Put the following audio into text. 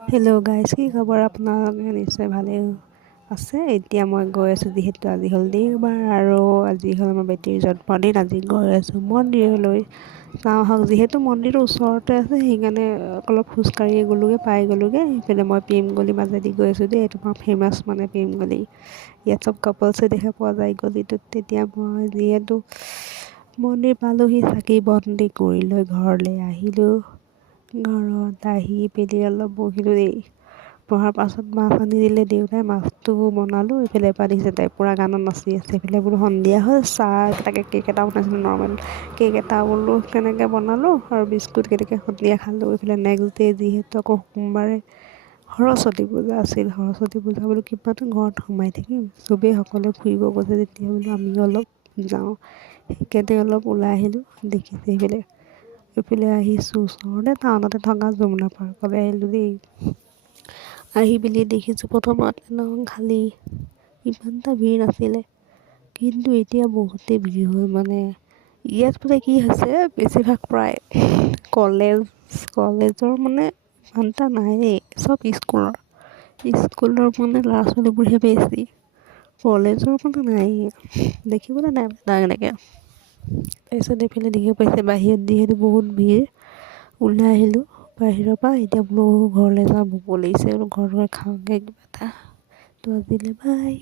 Hello' guys, কি খবৰ? আপোনালোকে নিশ্চয় ভালেই আছে। এতিয়া মই গৈ আছোঁ, যিহেতু আজি হ'ল দেওবাৰ আৰু আজি হ'ল আমাৰ বেটীৰ জন্মদিন। আজি গৈ আছোঁ মন্দিৰলৈ। যাওঁ আহক, যিহেতু মন্দিৰটো ওচৰতে আছে সেইকাৰণে অলপ খোজকাঢ়ি গ'লোগৈ, পাই গ'লোগৈ। সেইফালে মই প্ৰেম গলি মাজেদি গৈ আছোঁ দেই, এইটো তোমাৰ ফেমাছ মানে প্ৰেম গলি। ইয়াত চব কাপলছে দেখা পোৱা যায় গলিটোত। তেতিয়া মই যিহেতু মন্দিৰ পালোঁহি, চাকি বন্তি কৰি লৈ ঘৰলৈ আহিলোঁ। ঘৰত আহি পেলি অলপ বহিলোঁ দেই। বহাৰ পাছত মাছ আনি দিলে দেউতাই, মাছটো বনালোঁ। এইফালে এবাৰ দেখিছে তাই পূৰা গানত নাচি আছে। এইফালে বোলো সন্ধিয়া হ'ল, চাহ তাকে কেক এটা বনাইছিলোঁ, নৰ্মেল কেক এটা বোলো কেনেকৈ বনালোঁ আৰু বিস্কুট কেনেকৈ সন্ধিয়া খালোঁ। এইফালে নেক্সট ডে যিহেতু আকৌ সোমবাৰে সৰস্বতী পূজা আছিল। সৰস্বতী পূজা বোলো কিমানো ঘৰত সোমাই থাকিম, চবেই সকলোৱে ফুৰিব গৈছে, তেতিয়া বোলো আমিও অলপ যাওঁ। সেইকাৰণে অলপ ওলাই আহিলোঁ। দেখিছে এইফালে আহিছোঁ, ওচৰতে টাউনতে থকা যমুনা পাৰ্কলৈ আহিলোঁ দেই। আহি পেলি দেখিছোঁ প্ৰথমত একদম খালী, ইমান এটা ভিৰ নাছিলে, কিন্তু এতিয়া বহুতেই ভিৰ হ'ল। মানে ইয়াত মানে কি হৈছে, বেছিভাগ প্ৰায় কলেজৰ মানে ইমান এটা নাই দেই, চব স্কুলৰ মানে ল'ৰা ছোৱালীবোৰহে বেছি, কলেজৰ মানে নাই, দেখিবলৈ নাই এনেকৈ। তাৰপিছত এইফালে দেখিব পাইছে বাহিৰত যিহেতু বহুত ভিৰ, ওলাই আহিলোঁ বাহিৰৰ পৰা। এতিয়া বোলো ঘৰলৈ যাওঁ, ভোক লাগিছে, বোলো ঘৰত গৈ খাওঁগৈ কিবা এটা। তো আজিলৈ বাই।